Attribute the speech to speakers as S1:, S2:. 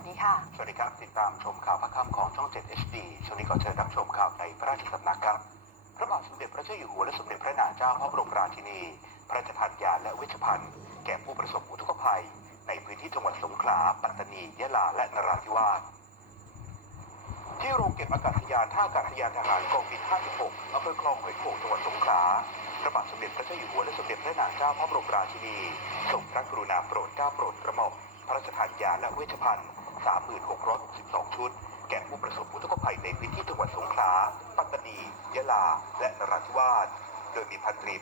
S1: สดีค่ะ
S2: สวัสดีครับ ติดตามชมข่าวพระค่ำของช่อง 7 HD ช่วงนี้ขอเชิญรับชมข่าวในพระราชสำนักครับ พระบาทสมเด็จพระเจ้าอยู่หัวและสมเด็จพระนางเจ้าพระบรมราชินี พระราชทานยาและเวชภัณฑ์ แก่ผู้ประสบอุทกภัย ในพื้นที่จังหวัดสงขลา ปัตตานี ยะลา และนราธิวาส ที่โรงเก็บอากาศยานท่าอากาศยานทหารกองบิน 56อำเภอคลองหอยโขงจังหวัดสงขลาพระบาทสมเด็จพระเจ้าอยู่หัวและสมเด็จพระนางเจ้าพระบรมราชินีทรงพระกรุณาโปรดเกล้าโปรดกระหม่อมพระราชทานยาและเวชภัณฑ์ 3662ชุด แก่ผู้ประสบอุทกภัยในพื้นที่จังหวัดสงขลา ปัตตานี ยะลา และนราธิวาส โดยมีพันตรี